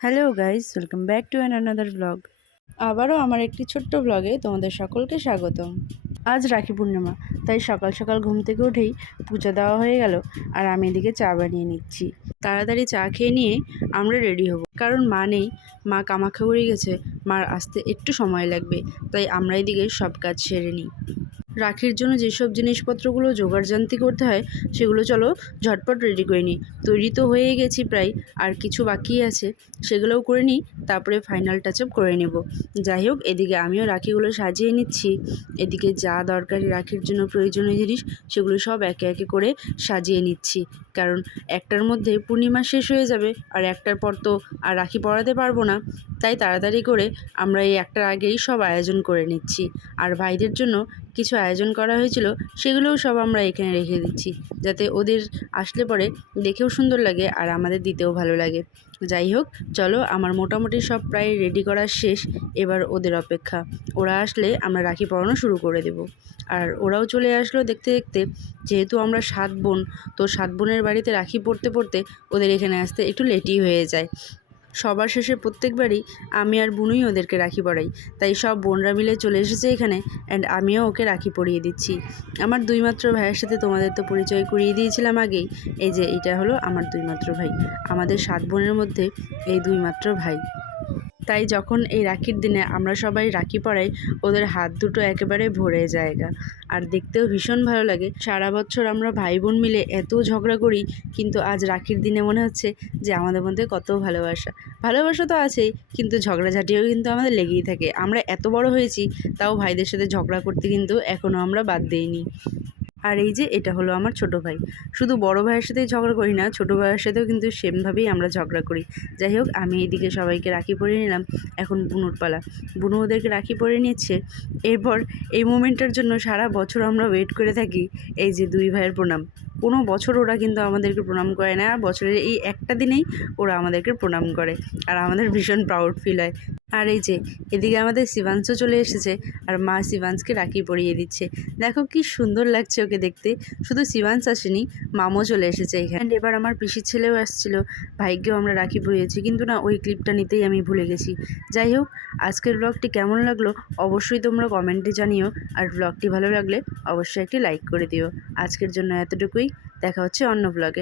Hello guys, welcome back to another blog. আবারও আমার একটি ছোট্ট ব্লগে তোমাদের সকলকে স্বাগতম। আজ রাখি পূর্ণিমা, তাই সকাল সকাল ঘুম থেকে উঠেই পূজা দেওয়া হয়ে গেল। আর আমি এদিকে চা বানিয়ে নিচ্ছি। তাড়াতাড়ি চা খেয়ে নিয়ে আমরা রেডি হব, কারণ মা নেই, মা কামাখ্যাগুড়ি গেছে, মার আসতে একটু সময় লাগবে, তাই আমরা এদিকে সব কাজ সেরে নিই। রাখির জন্য যেসব জিনিসপত্রগুলো জোগাড়জান্তি করতে হয় সেগুলো চলো ঝটপট রেডি করে নিই। তৈরি তো হয়ে গেছি প্রায়, আর কিছু বাকি আছে, সেগুলোও করে নিই, তারপরে ফাইনাল টাচ আপ করে নেব। যাই হোক, এদিকে আমিও রাখিগুলো সাজিয়ে নিচ্ছি। এদিকে যা দরকারি রাখির জন্য প্রয়োজনীয় জিনিস সেগুলো সব একে একে করে সাজিয়ে নিচ্ছি, কারণ একটার মধ্যে পূর্ণিমা শেষ হয়ে যাবে, আর একটার পর তো আর রাখি পরাতে পারবো না। তাই তাড়াতাড়ি করে আমরা এই একটার আগেই সব আয়োজন করে নিচ্ছি। আর ভাইদের জন্য কিছু আয়োজন করা হয়েছিল, সেগুলোও সব আমরা এখানে রেখে দিচ্ছি, যাতে ওদের আসলে পরে দেখেও সুন্দর লাগে আর আমাদের দিতেও ভালো লাগে। যাই হোক, চলো, আমার মোটামুটি সব প্রায় রেডি করা শেষ। এবার ওদের অপেক্ষা, ওরা আসলে আমরা রাখি পরানো শুরু করে দেব। আর ওরাও চলে আসলো দেখতে দেখতে। যেহেতু আমরা 7 বোন, তো 7 বোনের বাড়িতে রাখি পরতে পরতে ওদের এখানে আসতে একটু লেটই হয়ে যায়। সবার শেষে প্রত্যেকবারই আমি আর বুনুই ওদেরকে রাখি পরাই, তাই সব বোনরা মিলে চলে এসেছে এখানে, অ্যান্ড আমিও ওকে রাখি পরিয়ে দিচ্ছি। আমার দুই মাত্র ভাইয়ের সাথে তোমাদের তো পরিচয় করিয়ে দিয়েছিলাম আগেই। এই যে এটা হলো আমার দুই মাত্র ভাই, আমাদের 7 বোনের মধ্যে এই দুই মাত্র ভাই। তাই যখন এই রাখির দিনে আমরা সবাই রাখি পরাই, ওদের হাত দুটো একেবারে ভরে জায়গা, আর দেখতেও ভীষণ ভালো লাগে। সারা বছর আমরা ভাই বোন মিলে এত ঝগড়া করি, কিন্তু আজ রাখির দিনে মনে হচ্ছে যে আমাদের মধ্যে কত ভালোবাসা। ভালোবাসা তো আছেই, কিন্তু ঝগড়াঝাটিও কিন্তু আমাদের লেগেই থাকে। আমরা এত বড় হয়েছি, তাও ভাইদের সাথে ঝগড়া করতে কিন্তু এখনও আমরা বাদ দিইনি। আর এই যে এটা হলো আমার ছোট ভাই। শুধু বড় ভাইয়ের সাথেই ঝগড়া করি না, ছোট ভাইয়ের সাথেও কিন্তু সেমভাবেই আমরা ঝগড়া করি। যাই হোক, আমি এইদিকে সবাইকে রাখি পরিয়ে নিলাম। এখন বুনুর পালা, বুনু ওদেরকে রাখি পরিয়ে নিচ্ছে। এরপর এই মোমেন্টটার জন্য সারা বছর আমরা ওয়েট করে থাকি। এই যে দুই ভাইয়ের প্রণাম, কোনো বছর ওরা কিন্তু আমাদেরকে প্রণাম করে না, বছরের এই একটা দিনেই ওরা আমাদেরকে প্রণাম করে, আর আমাদের ভীষণ প্রাউড ফিল হয়। আর এই যে এদিকে আমাদের শিবাংশও চলে এসেছে, আর মা শিবাংশকে রাখি পরিয়ে দিচ্ছে। দেখো কি সুন্দর লাগছে ওকে দেখতে। শুধু শিবাংশ আসেনি, মামও চলে এসেছে এখানে। এবার আমার পিসির ছেলেও আসছিল, ভাইকেও আমরা রাখি পরিয়েছি, কিন্তু না, ওই ক্লিপটা নিতেই আমি ভুলে গেছি। যাই হোক, আজকের ব্লগটি কেমন লাগলো অবশ্যই তোমরা কমেন্টে জানিও, আর ব্লগটি ভালো লাগলে অবশ্যই একটি লাইক করে দিও। আজকের জন্য এতটুকুই, দেখা হচ্ছে অন্য ব্লগে।